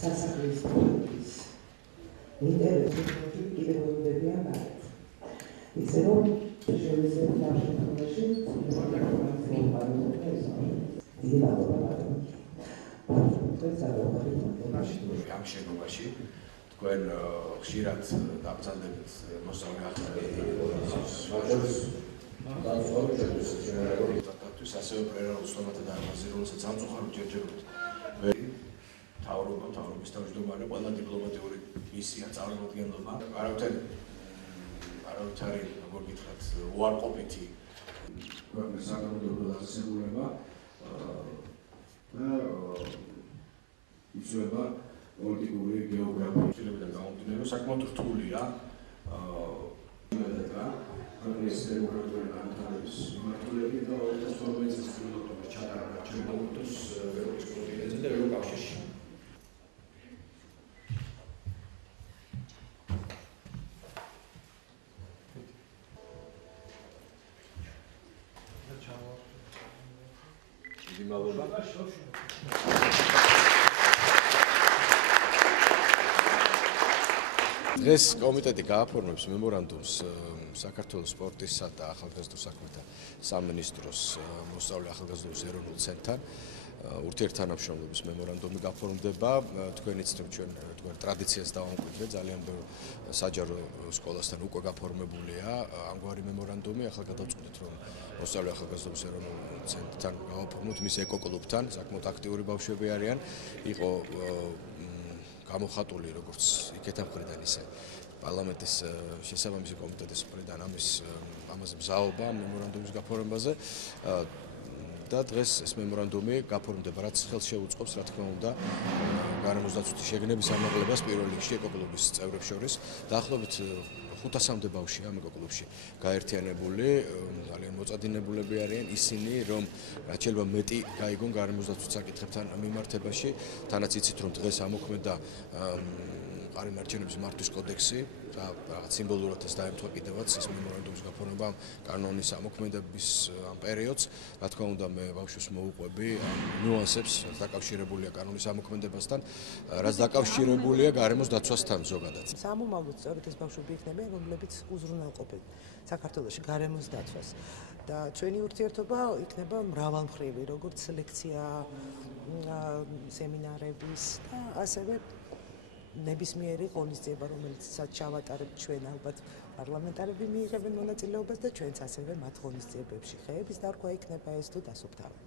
სასახლის პოლიტიკის ინტერესებში კიდევ მოიდებიან გარეთ. ისე რომ შეიძლება ნახევარში დიდი მადლობა ამ შენობაში თქვენ ხშირად დაბრძანებით მოსწავლე ახალგაზრდებს ასევე პრერალ უცნობათა დარბაზი, რომელსაც ამწუხარებთ ჯერჯერობით მთავრობის თავმჯდომარე ყველა დიპლომატიური მისია წარმომადგენლობა არავითარი როგორ გითხრათ უარყოფითი ქვეყნის საკანონმდებლო დაწესებულება და იწვება პოლიტიკური გეოგრაფიიდან გამომდინარე საკმაოდ რთულია ქვეყნის დემოკრატიული განვითარების მიმართულებით და 2012 წლის ოქტომბერში ჩატარდა ჩემპიონატის ევროპის კონტინენტზე და ევროკავშირში. დიდი მადლობა. დღეს კომიტეტი გააფორმებს მემორანდუმს საქართველოს სპორტისა და ახალგაზრდულ საქმეთა სამინისტროს მოსწავლე ახალგაზრდობის ეროვნულ ცენტრთან ურთიერთთანამშრომლობის მემორანდუმი გაფორმდება. თქვენ იცით რომ თქვენ ტრადიციას დავამკვიდრეთ, ძალიან ბევრ საჯარო სკოლასთან უკვე გაფორმებულია ამგვარი მემორანდუმი. ახლა გადავწყვეტით რომ მოსწავლე ახალგაზრდობის ეროვნულ ცენტრთან გავაფორმოთ მის ეკოკლუბთან, საკმაოდ აქტიური ბავშვები არიან. იყო გამოხატული როგორც იქეთა მხრიდან ისე პარლამენტის შესაბამისი კომიტეტის მხრიდან ამაზე მზაობა მემორანდუმის გაფორმებაზე და დღეს ეს მემორანდუმი გაფორმდება, რაც ხელს შეუწყობს, რა თქმა უნდა, გარემოსდაცვითი შეგნების ამაღლებას პირველ რიგში ეკოკლუბის წევრებს შორის. დაახლოებით 500-მდე ბავშვია ამ ეკოკლუბში გაერთიანებული, ძალიან მოწადინებულები არიან ისინი, რომ რაც შეიძლება მეტი გაიგონ გარემოსდაცვით საკითხებთან მიმართებაში. თანაც იცით, რომ დღეს ამოქმედა მყარი ნარჩენების მართვის კოდექსი და რაღაც სიმბოლურად ეს დაემთხვა კიდევაც ეს მემორანდუმის გაფორმება კანონის ამოქმედების ამ პერიოდს. რა თქმა უნდა, მე ბავშვებს მოუყვები ამ ნიუანსებს, რაც დაკავშირებულია კანონის ამოქმედებასთან, რაც დაკავშირებულია გარემოს დაცვასთან ზოგადად. სამომავლოდ სწორედ ეს ბავშვები იქნებიან, რომლებიც უზრუნველყოფენ საქართველოში გარემოს დაცვას. და ჩვენი ურთიერთობა იქნება მრავალმხრივი, როგორც ლექცია, სემინარების და ასევე ნებისმიერი ღონისძიება, რომელიც ჩავატარებთ ჩვენ ალბათ პარლამენტარები მიიღებენ მონაწილეობას და ჩვენც ასევე მათ ღონისძიებებში ხეების დარქვა იქნება ეს თუ დასუფთავება.